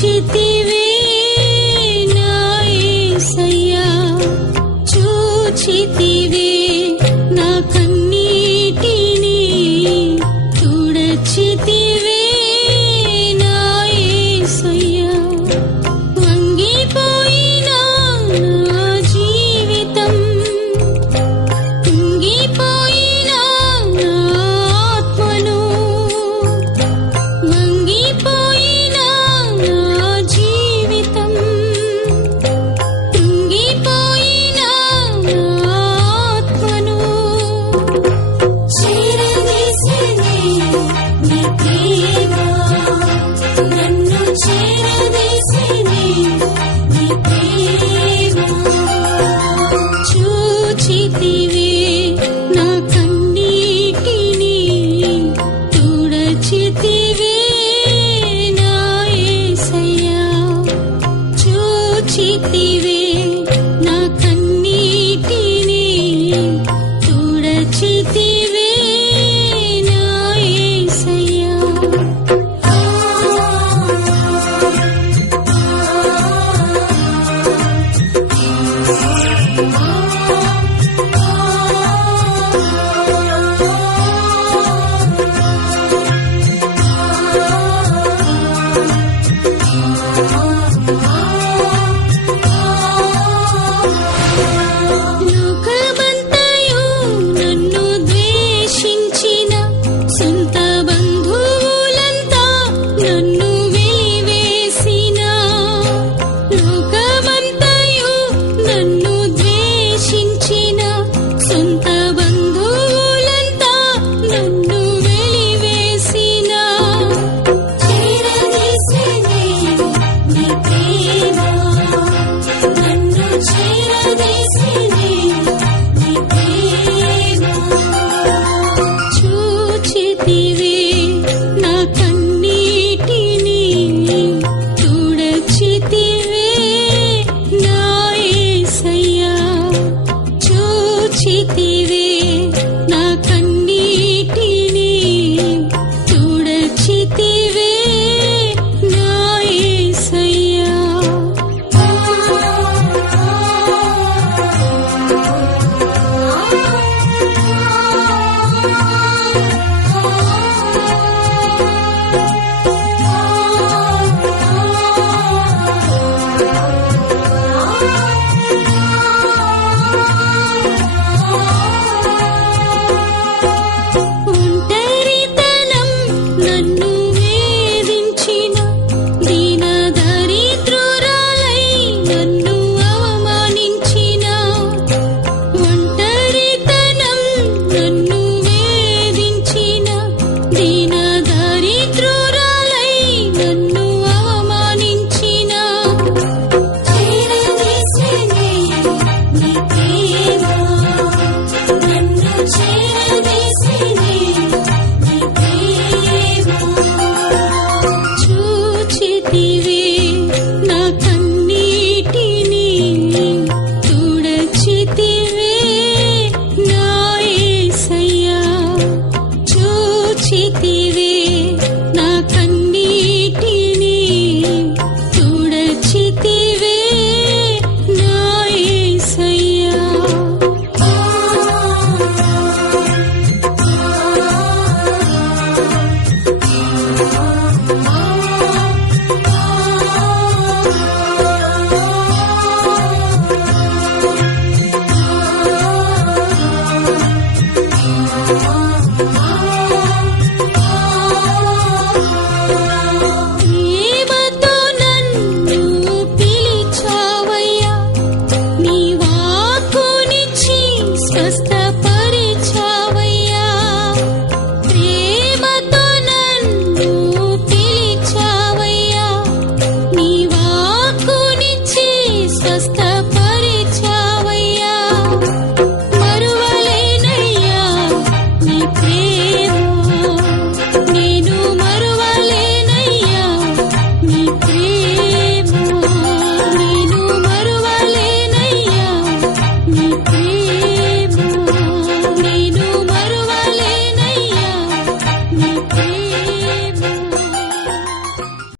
বুঝিতে